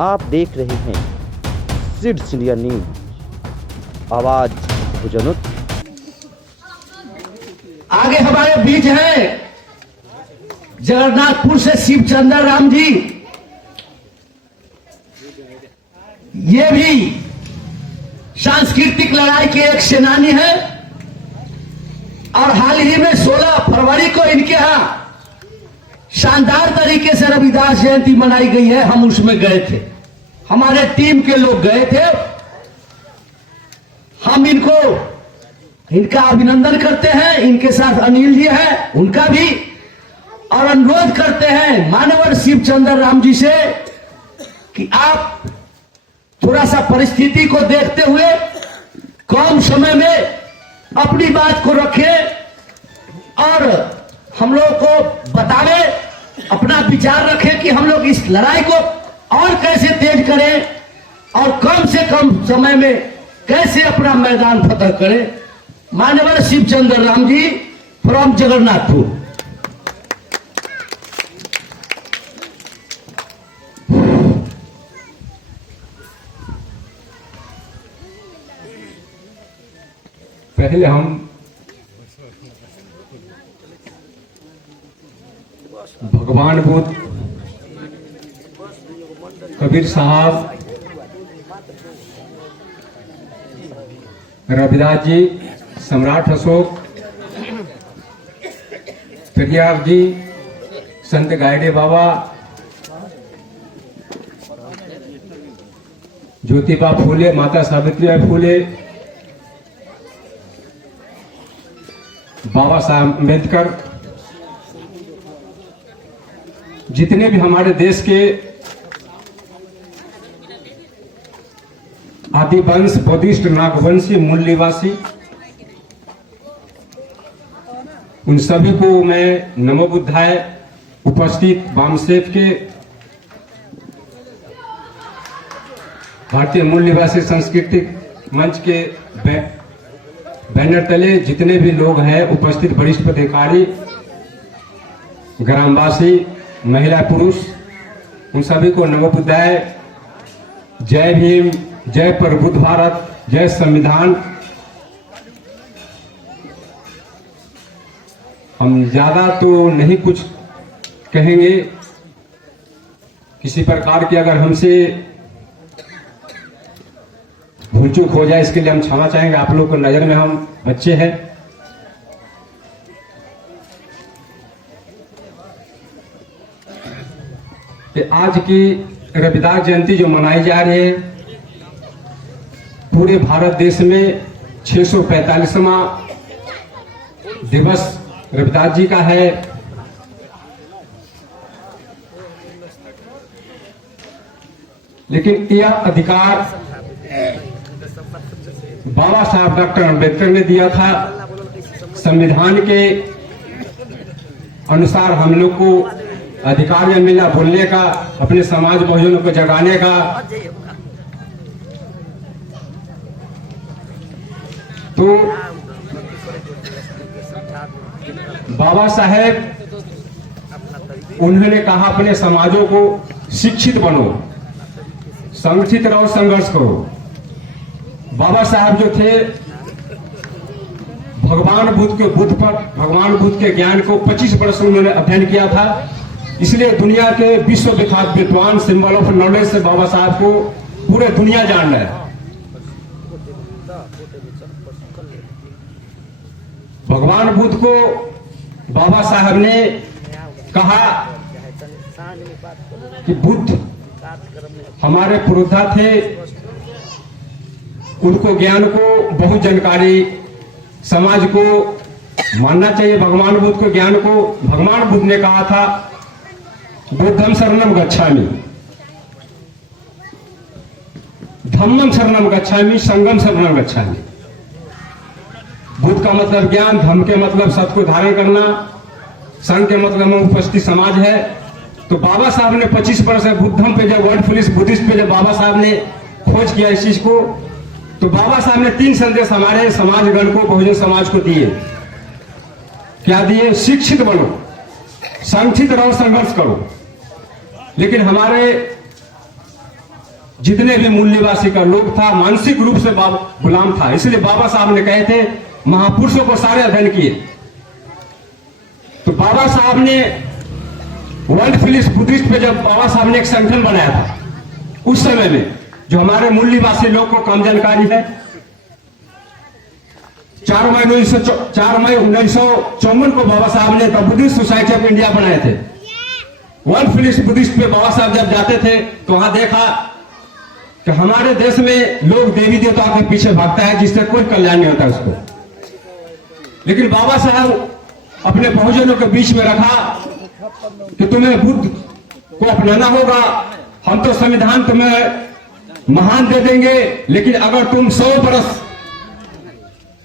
आप देख रहे हैं सिड्स इंडिया न्यूज, आवाज भुजनुत। आगे हमारे बीच हैं जगन्नाथपुर से शिवचंद्र राम जी। ये भी सांस्कृतिक लड़ाई के एक सेनानी हैं और हाल ही में 16 फरवरी को इनके यहाँ शानदार तरीके से रविदास जयंती मनाई गई है। हम उसमें गए थे, हमारे टीम के लोग गए थे। हम इनका अभिनंदन करते हैं। इनके साथ अनिल जी हैं, उनका भी, और अनुरोध करते हैं मानवर शिवचंद्र राम जी से कि आप थोड़ा सा परिस्थिति को देखते हुए कम समय में अपनी बात को रखें और हम लोग को बतावे, अपना विचार रखें कि हम लोग इस लड़ाई को और कैसे तेज करें और कम से कम समय में कैसे अपना मैदान फतह करें। मानवर शिवचंद्र राम जी फ्रॉम जगन्नाथपुर। पहले हम भगवान बुद्ध, कबीर साहब, रविदास जी, सम्राट अशोक, पेरियार जी, संत गायडे बाबा, ज्योतिबा फूले, माता सावित्रीबाई फूले, बाबा साहब अम्बेडकर, जितने भी हमारे देश के आदिवंश, बुद्धिस्ट, नागवंशी, मूल निवासी, उन सभी को मैं नमो बुद्धाय। उपस्थित वामसेफ के भारतीय मूल निवासी सांस्कृतिक मंच के बैनर तले जितने भी लोग हैं, उपस्थित वरिष्ठ पदाधिकारी, ग्रामवासी, महिला पुरुष, उन सभी को नमो बुद्धाय। जय भीम, जय प्रबुद्ध भारत, जय संविधान। हम ज्यादा तो नहीं कुछ कहेंगे, किसी प्रकार की अगर हमसे भूल चूक हो जाए इसके लिए हम क्षमा चाहेंगे। आप लोग को नजर में हम बच्चे हैं। कि आज की रविदास जयंती जो मनाई जा रही है, पूरे भारत देश में 645वां दिवस रविदास जी का है। लेकिन यह अधिकार बाबा साहब डॉक्टर अम्बेडकर ने दिया था। संविधान के अनुसार हम लोग को अधिकार यह मिला बोलने का, अपने समाज बहुजनों को जगाने का। तो बाबा साहेब उन्होंने कहा अपने समाजों को शिक्षित बनो, संगठित रहो, संघर्ष करो। बाबा साहब जो थे भगवान बुद्ध के ज्ञान को 25 वर्ष उन्होंने अध्ययन किया था। इसलिए दुनिया के विश्व विख्यात विद्वान, सिंबल ऑफ नॉलेज से बाबा साहब को पूरे दुनिया जान रहा है। भगवान बुद्ध को बाबा साहब ने कहा कि बुद्ध हमारे पुरोधा थे, उनको ज्ञान को, बहुत जानकारी, समाज को मानना चाहिए भगवान बुद्ध को, ज्ञान को। भगवान बुद्ध ने कहा था बुद्धम शरणम गच्छामि, धम्मम शरणम गच्छामि, संगम शरणम गच्छामि। बुद्ध का मतलब ज्ञान, धम्म के मतलब सत्य को धारण करना, संघ के मतलब में उपस्थित समाज है। तो बाबा साहब ने 25 वर्ष से बुद्धम पे जब वर्ल्ड पुलिस बुद्धिस्ट पे जब बाबा साहब ने खोज किया इस चीज को, तो बाबा साहब ने 3 संदेश हमारे समाजगण को, बहुजन समाज को दिए। क्या दिए? शिक्षित बनो, संगठित रहो, संघर्ष करो। लेकिन हमारे जितने भी मूल निवासी का लोग था, मानसिक रूप से गुलाम था। इसलिए बाबा साहब ने कहे थे महापुरुषों को सारे अध्ययन किए। तो बाबा साहब ने वर्ल्ड फिलिस बुद्धिस्ट पे जब बाबा साहब ने एक संगठन बनाया था उस समय में, जो हमारे मूल निवासी लोग को कम जानकारी है, 4 मई 1954 को बाबा साहब ने the Buddhist society of India बनाए थे। वर्ल्ड फिलिस बुद्धिस्ट पे बाबा साहब जब जाते थे तो वहां देखा कि हमारे देश में लोग देवी देवताओं के पीछे भागता है जिससे कोई कल्याण नहीं होता उसको। लेकिन बाबा साहब अपने बहुजनों के बीच में रखा कि तुम्हें बुद्ध को अपनाना होगा, हम तो संविधान तुम्हें महान दे देंगे, लेकिन अगर तुम 100 वर्ष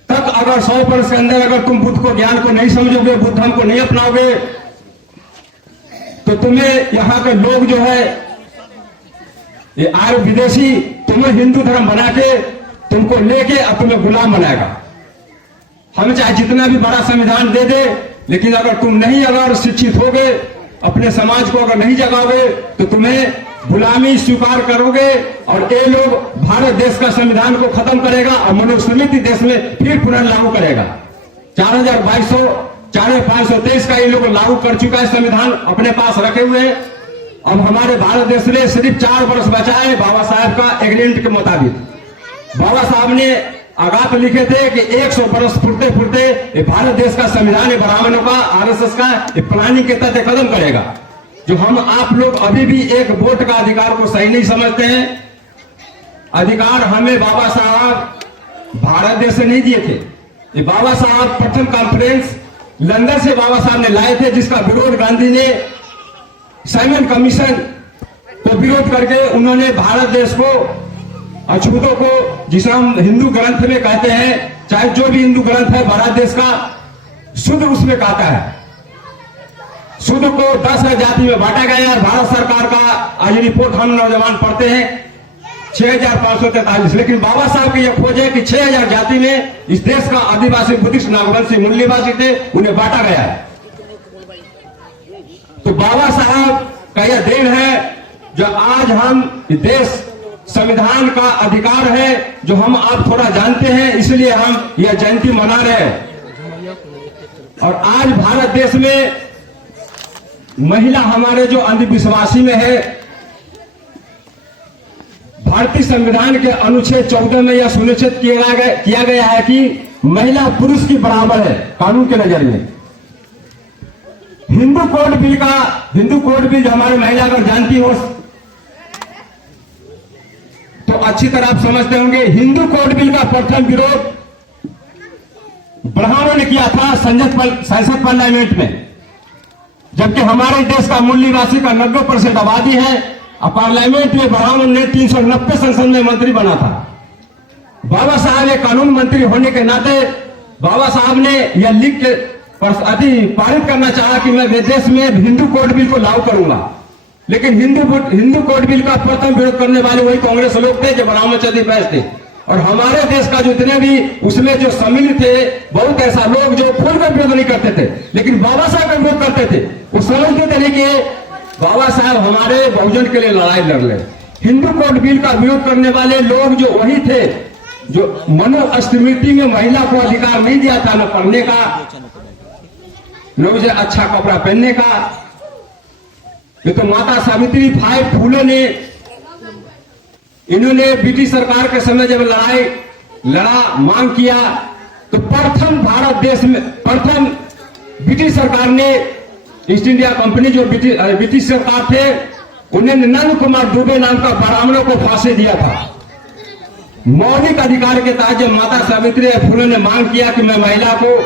तक, अगर 100 वर्ष के अंदर अगर तुम बुद्ध को, ज्ञान को नहीं समझोगे, बुद्ध धर्म को नहीं अपनाओगे, तो तुम्हें यहाँ के लोग जो है ये आर्य विदेशी तुम्हें हिंदू धर्म बना के तुमको लेके अब तुम्हें गुलाम बनाएगा। हमें चाहे जितना भी बड़ा संविधान दे दे, लेकिन अगर तुम नहीं अगर शिक्षित होगे, अपने समाज को अगर नहीं जगाओगे, तो तुम्हें गुलामी स्वीकार करोगे और ये लोग भारत देश का संविधान को खत्म करेगा और मनुस्मृति देश में फिर पुनर्लागू करेगा। 4523 का ये लोग लागू कर चुका है, संविधान अपने पास रखे हुए हैं। अब हमारे भारत देश में सिर्फ 4 वर्ष बचा है बाबा साहब का एग्रीमेंट के मुताबिक। बाबा साहब ने आगात लिखे थे कि 100 वर्ष फुरते फुरते ये भारत देश का संविधान ब्राह्मणों का, आरएसएस का प्लानिंग के तहत खत्म करेगा। जो हम आप लोग अभी भी एक वोट का अधिकार को सही नहीं समझते हैं, अधिकार हमें बाबा साहब भारत देश से नहीं दिए थे। ये बाबा साहब प्रथम कॉन्फ्रेंस लंदन से बाबा साहब ने लाए थे, जिसका विरोध गांधी ने साइमन कमीशन को विरोध करके उन्होंने भारत देश को, अछूतों को, जिसे हम हिंदू ग्रंथ में कहते हैं, चाहे जो भी हिंदू ग्रंथ है भारत देश का, शूद्र उसमें कहता है, शूद्र को 10 जाति में बांटा गया है। भारत सरकार का आज रिपोर्ट हम नौजवान पढ़ते हैं 6543। लेकिन बाबा साहब की यह खोज है कि 6000 जाति में इस देश का आदिवासी, बुद्धिस्ट, नागवंशी, मूल निवासी थे, उन्हें बांटा गया है। तो बाबा साहब का यह देन है जो आज हम देश, संविधान का अधिकार है जो हम आप थोड़ा जानते हैं, इसलिए हम यह जयंती मना रहे हैं। और आज भारत देश में महिला हमारे जो अंधविश्वासी में है, भारतीय संविधान के अनुच्छेद 14 में यह सुनिश्चित किया गया है कि महिला पुरुष की बराबर है कानून के नजर में। हिंदू कोड बिल जो हमारे महिला अगर जानती हो तो अच्छी तरह आप समझते होंगे, हिंदू कोड बिल का प्रथम विरोध ब्राह्मणों ने किया था संसद पार्लियामेंट में, जबकि हमारे देश का मूल निवासी का 90% आबादी है और पार्लियामेंट में ब्राह्मण ने 390 संसद में मंत्री बना था। बाबा साहब एक कानून मंत्री होने के नाते बाबा साहब ने यह लिख के पारित करना चाहा कि मैं देश में हिंदू कोड बिल को लागू करूंगा। लेकिन हिंदू कोड बिल का प्रथम विरोध करने वाले वही कांग्रेस लोग थे जो ब्राह्मण चंदी बैस थे। और हमारे देश का जितने भी उसमें जो सम्मिलित थे, बहुत ऐसा लोग जो खुल कर विरोध नहीं करते थे, लेकिन बाबा साहब का विरोध करते थे। वो समझते थे कि बाबा साहब हमारे बहुजन के लिए लड़ाई लड़ ले। हिंदू कोड बिल का विरोध करने वाले लोग जो वही थे जो मनुस्मृति में महिला को अधिकार नहीं दिया था, न पढ़ने का, न उसे अच्छा कपड़ा पहनने का। ये तो माता सावित्री भाई फूले ने, इन्होंने ब्रिटिश सरकार के समय जब लड़ा मांग किया तो प्रथम भारत देश में प्रथम ब्रिटिश सरकार ने, ईस्ट इंडिया कंपनी जो ब्रिटिश सरकार थे, उन्हें नंद कुमार दुबे नाम का ब्राह्मणों को फांसी दिया था। मौलिक अधिकार के तहत जब माता सावित्री फूले ने मांग किया कि मैं महिला को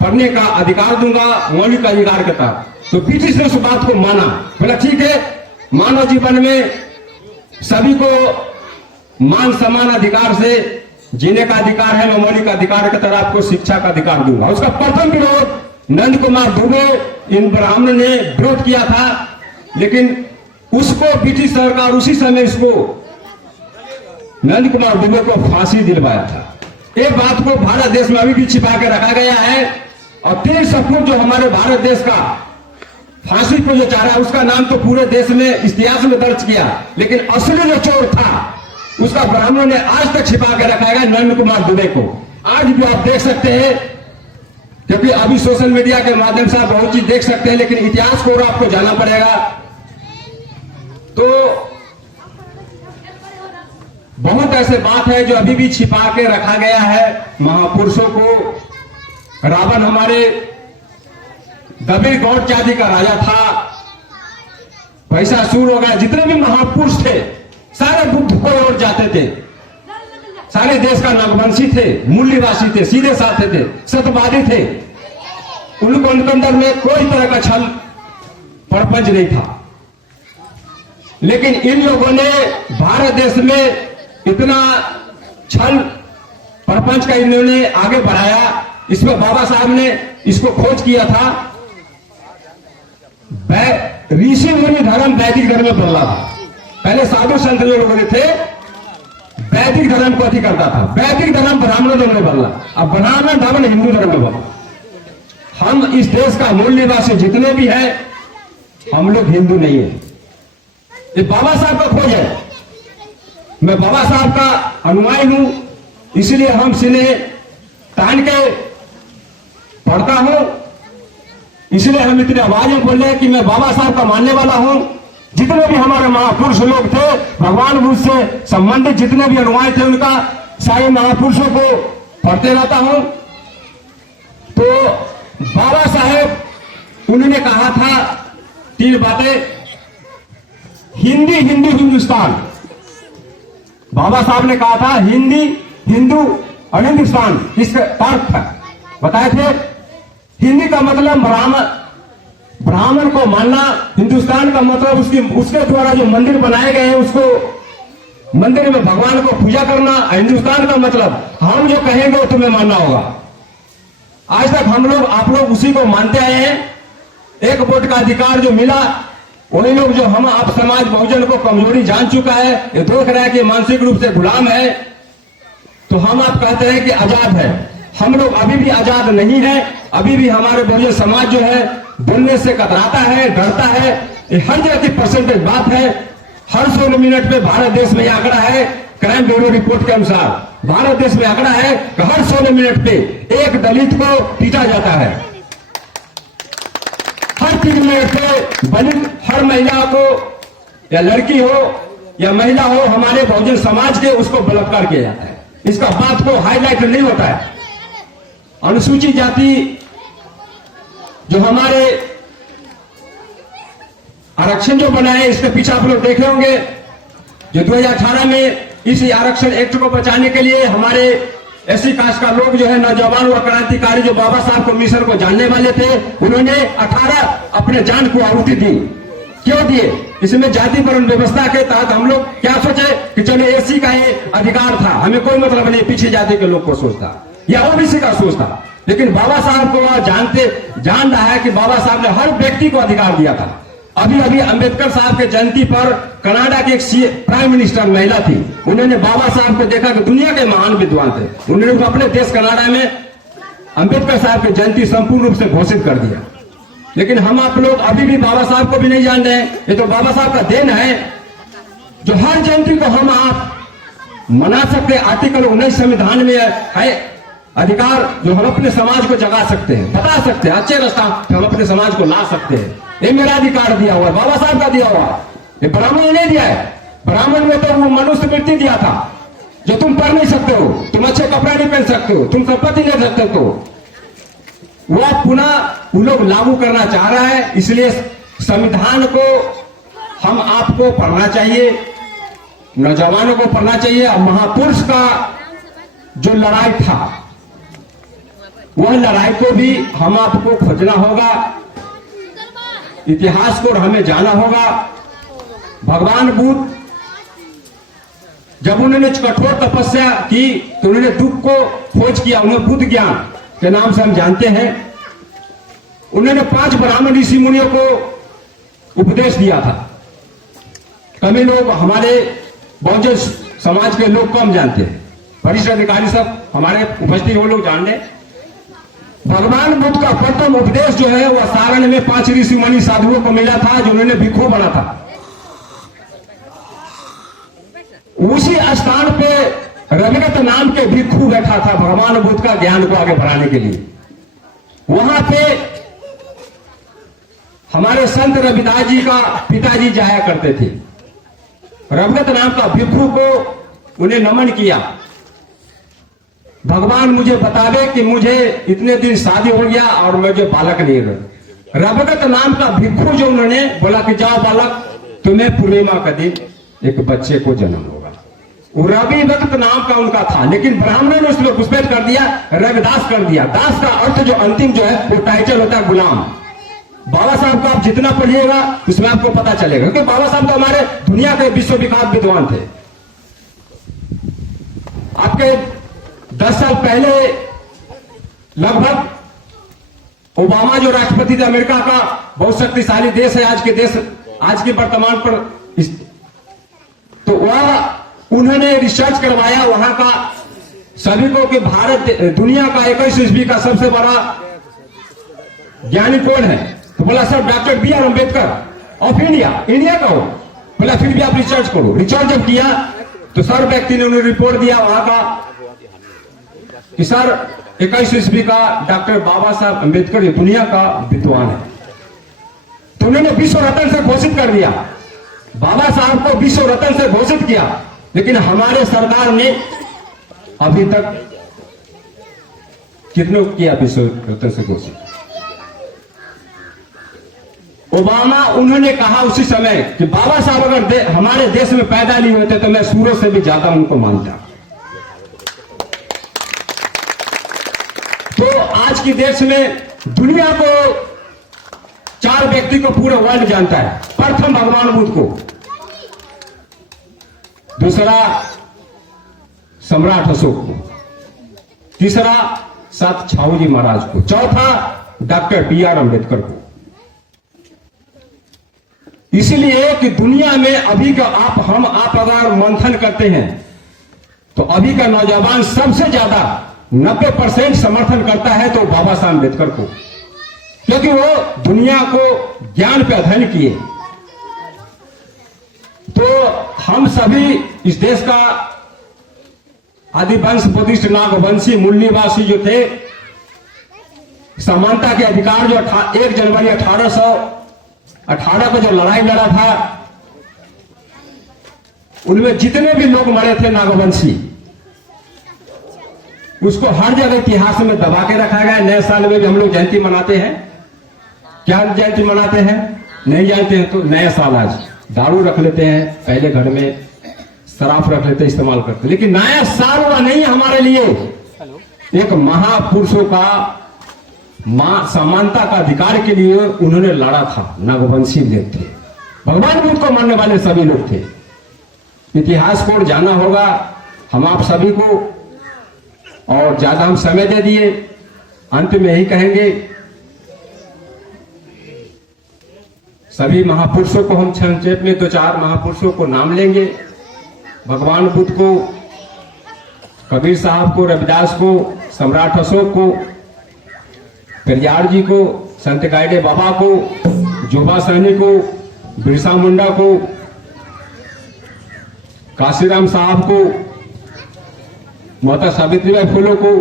पढ़ने का अधिकार दूंगा मौलिक अधिकार के तहत, तो ब्रिटिश ने उस बात को माना। बोला ठीक है, मानव जीवन में सभी को मान सम्मान अधिकार से जीने का अधिकार है, मैं मौलिक अधिकार के तरह आपको शिक्षा का अधिकार दूंगा। उसका प्रथम विरोध नंद कुमार दुबे इन ब्राह्मण ने विरोध किया था, लेकिन उसको ब्रिटिश सरकार उसी समय इसको नंद कुमार दुबे को फांसी दिलवाया था। ये बात को भारत देश में अभी भी छिपा के रखा गया है। और 3 सपूत जो हमारे भारत देश का फांसी को जो चाहा उसका नाम तो पूरे देश में इतिहास में दर्ज किया, लेकिन असली जो चोर था उसका ब्राह्मणों ने आज तक छिपा के रखा है, नरेंद्र कुमार दुबे को। आज भी आप देख सकते हैं, क्योंकि अभी सोशल मीडिया के माध्यम से आप बहुत चीज देख सकते हैं, लेकिन इतिहास को और आपको जाना पड़ेगा। तो बहुत ऐसे बात है जो अभी भी छिपा के रखा गया है महापुरुषों को। रावण हमारे दबे गौड़ जाति का राजा था, महिषासुर हो गया, जितने भी महापुरुष थे सारे बुद्ध को ओर जाते थे, सारे देश का नागवंशी थे, मूल्यवासी थे, सीधे साधे थे, सत्यवादी थे। उनको उनके अंदर में कोई तरह का छल परपंच नहीं था। लेकिन इन लोगों ने भारत देश में इतना छल परपंच का इन्होंने आगे बढ़ाया। इसमें बाबा साहब ने इसको खोज किया था। ऋषि मुनि धर्म वैदिक धर्म में बदला था। पहले साधु संत जो लोग थे वैदिक धर्म को अति करता था, वैदिक धर्म ब्राह्मण धर्म में बदला, अब ब्राह्मण धर्म हिंदू धर्म में बदला। हम इस देश का मूल निवासी जितने भी हैं हम लोग हिंदू नहीं है। ये बाबा साहब का खोज है। मैं बाबा साहब का अनुयायी हूं, इसलिए हम सिने तान के पढ़ता हूं, इसलिए हम इतने आवाज में बोल रहे हैं कि मैं बाबा साहब का मानने वाला हूं। जितने भी हमारे महापुरुष लोग थे, भगवान बुद्ध से संबंधित जितने भी अनुयायी थे, उनका सारे महापुरुषों को पढ़ते रहता हूं। तो बाबा साहेब उन्होंने कहा था 3 बातें, हिंदी हिंदू हिंदुस्तान। बाबा साहब ने कहा था हिंदी हिंदू और हिंदुस्तान, इसका अर्थ बताए थे। हिंदी का मतलब ब्राह्मण को मानना, हिंदुस्तान का मतलब उसके द्वारा जो मंदिर बनाए गए हैं उसको मंदिर में भगवान को पूजा करना। हिंदुस्तान का मतलब हम जो कहेंगे वो तुम्हें मानना होगा। आज तक हम लोग आप लोग उसी को मानते आए हैं। एक वोट का अधिकार जो मिला, वही लोग जो हम आप समाज बहुजन को कमजोरी जान चुका है, ये देख रहा है कि मानसिक रूप से गुलाम है, तो हम आप कहते हैं कि आजाद है। हम लोग अभी भी आजाद नहीं है। अभी भी हमारे बहुजन समाज जो है बोलने से कतराता है, डरता है। ये हर जगह की परसेंटेज बात है। हर 16 मिनट पे भारत देश में यह आंकड़ा है, क्राइम ब्यूरो रिपोर्ट के अनुसार भारत देश में आंकड़ा है कि हर 16 मिनट पे एक दलित को पीटा जाता है। हर 3 मिनट पे दलित, हर महिला को या लड़की हो या महिला हो हमारे बहुजन समाज के, उसको बलात्कार किया जाता है। इसका बात को हाईलाइट नहीं होता है। अनुसूचित जाति जो हमारे आरक्षण जो बना है, इसके पीछे आप लोग देखे होंगे, जो 2018 में इस आरक्षण एक्ट को बचाने के लिए हमारे एससी कास्ट का लोग जो है, नौजवान और क्रांतिकारी जो बाबा साहब को मिशन को जानने वाले थे, उन्होंने 18 अपने जान को आहुति दी। क्यों दिए? इसमें जातिकरण व्यवस्था के तहत हम लोग क्या सोचे कि चलो एससी का ये अधिकार था, हमें कोई मतलब नहीं पीछे जाति के लोग को सोचता या ओबीसी का सोचता। लेकिन बाबा साहब को जान रहा है कि बाबा साहब ने हर व्यक्ति को अधिकार दिया था। अभी अभी अंबेडकर साहब के जयंती पर कनाडा के एक प्राइम मिनिस्टर महिला थी, उन्होंने बाबा साहब को देखा कि दुनिया के महान विद्वान थे। उन्होंने अपने देश कनाडा में अंबेडकर साहब की जयंती संपूर्ण रूप से घोषित कर दिया। लेकिन हम आप लोग अभी भी बाबा साहब को भी नहीं जान रहे हैं। ये तो बाबा साहब का देन है जो हर जयंती को हम आप मना सकते। आर्टिकल 19 संविधान में है अधिकार जो हम अपने समाज को जगा सकते हैं, बता सकते हैं, अच्छे रास्ता हम अपने समाज को ला सकते हैं। ये मेरा अधिकार दिया हुआ है, बाबा साहब का दिया हुआ, ये ब्राह्मण ने नहीं दिया है। ब्राह्मण में तो वो मनुस्मृति दिया था जो तुम पढ़ नहीं सकते हो, तुम अच्छे कपड़े नहीं पहन सकते हो, तुम संपत्ति नहीं रख सकते हो। वो पुनः वो लोग लागू करना चाह रहा है। इसलिए संविधान को हम आपको पढ़ना चाहिए, नौजवानों को पढ़ना चाहिए। और महापुरुष का जो लड़ाई था, वह लड़ाई को भी हम आपको खोजना होगा, इतिहास को हमें जाना होगा। भगवान बुद्ध जब उन्होंने कठोर तपस्या की तो उन्होंने दुख को खोज किया, उन्हें बुद्ध ज्ञान के नाम से हम जानते हैं। उन्होंने 5 ब्राह्मण ऋषि मुनियों को उपदेश दिया था। कभी लोग हमारे बहुजन समाज के लोग कम जानते हैं, वरिष्ठ अधिकारी सब हमारे उपस्थित वो लोग जान लें। भगवान बुद्ध का प्रथम उपदेश जो है वह सारण में 5 ऋषि मुनि साधुओं को मिला था, जो उन्होंने भिक्षु बना था। उसी स्थान पे रविगत नाम के भिक्षु बैठा था भगवान बुद्ध का ज्ञान को आगे बढ़ाने के लिए। वहां पे हमारे संत रविदास जी का पिताजी जाया करते थे। रविगत नाम का भिक्षु को उन्हें नमन किया, भगवान मुझे बतावे कि मुझे इतने दिन शादी हो गया और मुझे बालक नहीं रहा। रविगत नाम का भिक्षु जो उन्होंने बोला कि जाओ बालक, तुम्हें पूर्णिमा का दिन एक बच्चे को जन्म होगा। वो रविगत नाम का उनका था, लेकिन ब्राह्मणों ने उसमें घुसपैठ कर दिया, रविदास कर दिया। दास का अर्थ जो अंतिम जो है वो टाइटल होता है गुलाम। बाबा साहब को आप जितना पढ़िएगा उसमें आपको पता चलेगा, क्योंकि बाबा साहब तो हमारे दुनिया के विश्वविख्यात विद्वान थे। आपके 10 साल पहले लगभग ओबामा जो राष्ट्रपति थे अमेरिका का, बहुत शक्तिशाली देश है आज के वर्तमान पर, तो वह उन्होंने रिसर्च करवाया वहां का सभी को कि भारत दुनिया का 21वीं ईस्वी का सबसे बड़ा ज्ञानी कौन है। तो बोला sir doctor B R Ambedkar of India का हो। बोला फिर भी आप रिसर्च करो। रिसर्च जब किया तो सर व्यक्ति ने उन्हें रिपोर्ट दिया वहां का कि सर 21वीं ईस्वी का डॉक्टर बाबा साहब अम्बेडकर दुनिया का विद्वान है। तो उन्होंने विश्व रत्न से घोषित कर दिया, बाबा साहब को विश्व रत्न से घोषित किया। लेकिन हमारे सरकार ने अभी तक कितने किया विश्व रत्न से घोषित? ओबामा उन्होंने कहा उसी समय कि बाबा साहब अगर हमारे देश में पैदा नहीं होते तो मैं सूरज से भी ज्यादा उनको मानता। तो आज की देश में दुनिया को 4 व्यक्ति को पूरे वर्ल्ड जानता है। प्रथम भगवान बुद्ध को, दूसरा सम्राट अशोक को, तीसरा सात छाऊ जी महाराज को, चौथा डॉक्टर बी आर अम्बेडकर को। इसलिए कि दुनिया में अभी का आप अगर मंथन करते हैं तो अभी का नौजवान सबसे ज्यादा 90% समर्थन करता है तो बाबा साहब अम्बेडकर को, क्योंकि वो दुनिया को ज्ञान पे अध्ययन किए। तो हम सभी इस देश का आदिवंश बुद्धिस्ट नागवंशी मूल निवासी जो थे, समानता के अधिकार जो 1 जनवरी 1818 को जो लड़ाई लड़ा था, उनमें जितने भी लोग मरे थे नागवंशी, उसको हर जगह इतिहास में दबा के रखा गया। नए साल में भी हम लोग जयंती मनाते हैं। क्या जयंती मनाते हैं? नहीं जानते हैं तो नया साल आज दारू रख लेते हैं, पहले घर में शराब रख लेते, इस्तेमाल करते। लेकिन नया साल हुआ नहीं है हमारे लिए। एक महापुरुषों का समानता का अधिकार के लिए उन्होंने लड़ा था। नागवंशी लोग थे, भगवान बुद्ध को मानने वाले सभी लोग थे। इतिहास को जाना होगा हम आप सभी को, और ज्यादा हम समय दे दिए। अंत में यही कहेंगे, सभी महापुरुषों को हम संक्षेप में 2-4 महापुरुषों को नाम लेंगे। भगवान बुद्ध को, कबीर साहब को, रविदास को, सम्राट अशोक को, पेरियार जी को, संत गाइडे बाबा को, जोबा सहनी को, बिरसा मुंडा को, काशीराम साहब को, माता सावित्रीबाई फुले को,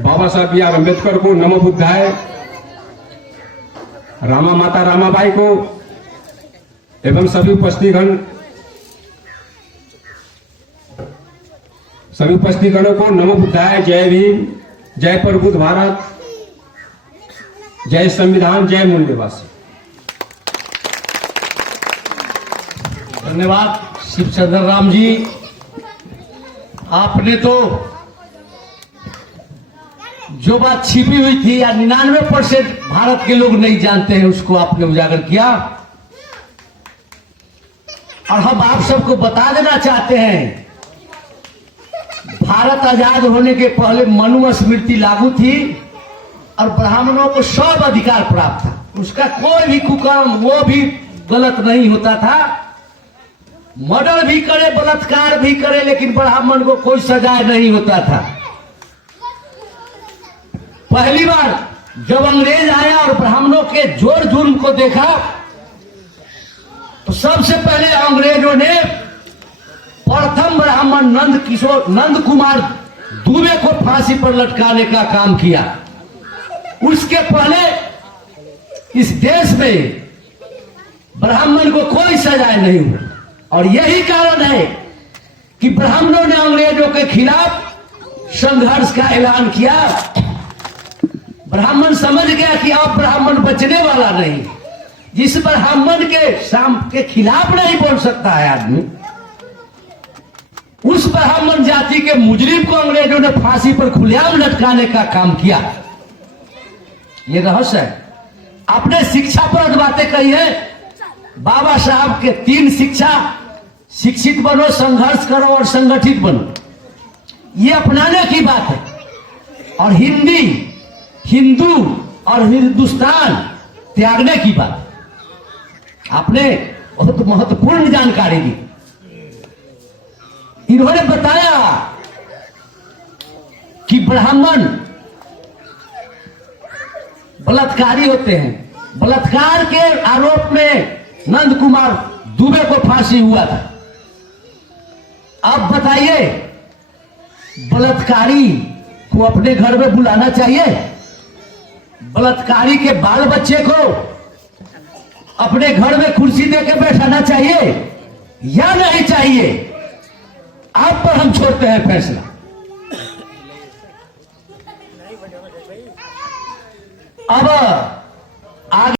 बाबा साहब बी आर अम्बेडकर को, नमो बुद्धाय, रामा माता रामाबाई को एवं सभी उपस्थितगणों को नमो बुद्धाय। जय भीम, जय प्रबुद्ध भारत, जय संविधान, जय मूल निवासी। धन्यवाद शिवचंद्र राम जी। आपने तो जो बात छिपी हुई थी या 99% भारत के लोग नहीं जानते हैं, उसको आपने उजागर किया। और हम आप सबको बता देना चाहते हैं, भारत आजाद होने के पहले मनुस्मृति लागू थी और ब्राह्मणों को सब अधिकार प्राप्त था। उसका कोई भी कुकर्म वो भी गलत नहीं होता था। मर्डर भी करे, बलात्कार भी करे, लेकिन ब्राह्मण को कोई सजा नहीं होता था। पहली बार जब अंग्रेज आया और ब्राह्मणों के जोर जुर्म को देखा तो सबसे पहले अंग्रेजों ने प्रथम ब्राह्मण नंद कुमार दुबे को फांसी पर लटकाने का काम किया। उसके पहले इस देश में ब्राह्मण को कोई सजाए नहीं हुआ और यही कारण है कि ब्राह्मणों ने अंग्रेजों के खिलाफ संघर्ष का ऐलान किया। ब्राह्मण समझ गया कि अब ब्राह्मण बचने वाला नहीं। जिस ब्राह्मण के खिलाफ नहीं बोल सकता है आदमी, उस ब्राह्मण जाति के मुजरिम को अंग्रेजों ने फांसी पर खुलेआम लटकाने का काम किया। ये रहस्य है। आपने शिक्षाप्रद बातें कही है। बाबा साहब के 3 शिक्षा, शिक्षित बनो, संघर्ष करो और संगठित बनो, ये अपनाने की बात है। और हिंदू और हिंदुस्तान त्यागने की बात। आपने बहुत महत्वपूर्ण जानकारी दी। इन्होंने बताया कि ब्राह्मण बलात्कारी होते हैं। बलात्कार के आरोप में नंद कुमार दुबे को फांसी हुआ था। अब बताइए, बलात्कारी को अपने घर में बुलाना चाहिए? बलात्कारी के बाल बच्चे को अपने घर में कुर्सी देकर बैठाना चाहिए या नहीं चाहिए? आप पर हम छोड़ते हैं फैसला। अब आगे